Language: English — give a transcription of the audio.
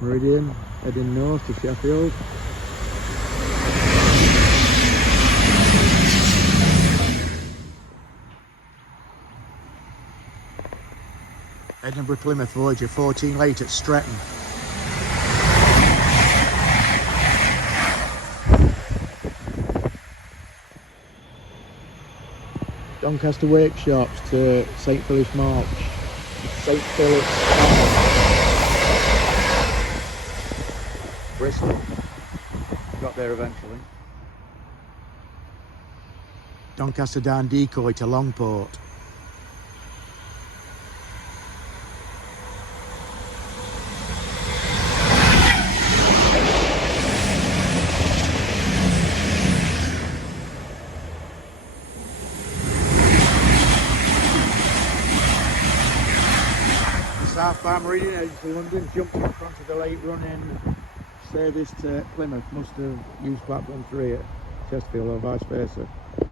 Meridian, heading north to Sheffield. Edinburgh Plymouth Voyager 14 late at Stretton. Doncaster Wake Shops to St Philip's March. St Philip's Bristol. Got there eventually. Doncaster Down Decoy to Longport. Southbound Meridian heading to London, jumped in front of the late run-in service to Plymouth. Must have used platform 3 at Chesterfield or vice versa.